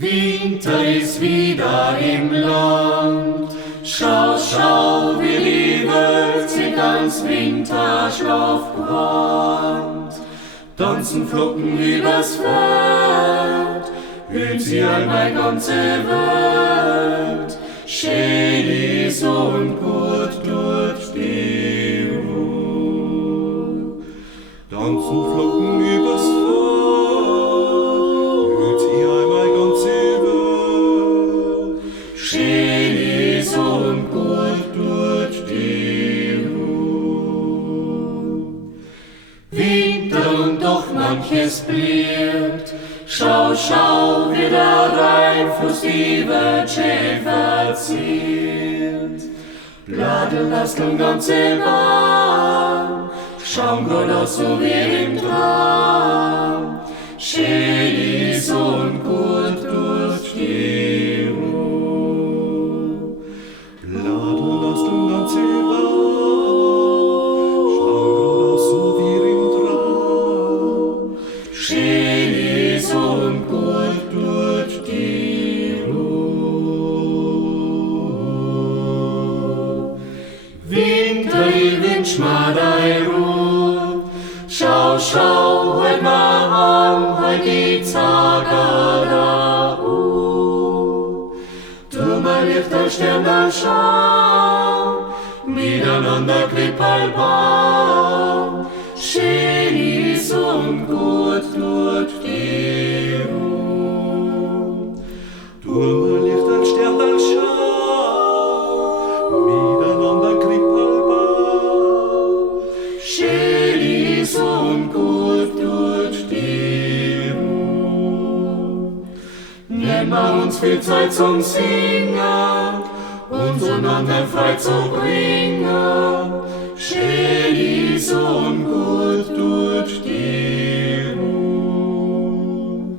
Winter ist wieder im Land. Schau, schau, wie die Welt sich ganz Winterschlaf gewandt. Tanzen Flocken übers Feld, hüllt sie all meine ganze Welt. Schön ist und gut tut die Ruhe. Tanzen Flocken übers Feld, hüllt sie all meine ganze Welt. Schön ist und gut tut die Ruhe. Winter und doch manches bleibt. Schau, schau, wie der Rheinfluss die Welt schön verzieht. Bladeln das den ganzen Baum, schauen Gott aus so wie im Traum. Schön ist und gut durch die Ruhe. Bladeln das den ganzen Baum, schauen Gott aus so wie im Traum. Schön ist und gut durch die Ruhe. Winter, ich wünsch mir deine Ruhe. Schau, schau, halt mal an, halt die Zager da Du mal Licht als Stern dann schau, miteinander Krippal Baum. Schön ist und gut tut die Ruhe. Du mal Licht als Stern dann schau, miteinander Krippal Baum. Schön ist und gut tut die Ruhe. Nehmen wir uns viel Zeit zum Singen, uns einander frei zu bringen. Schön ist und gut tut die Ruhe.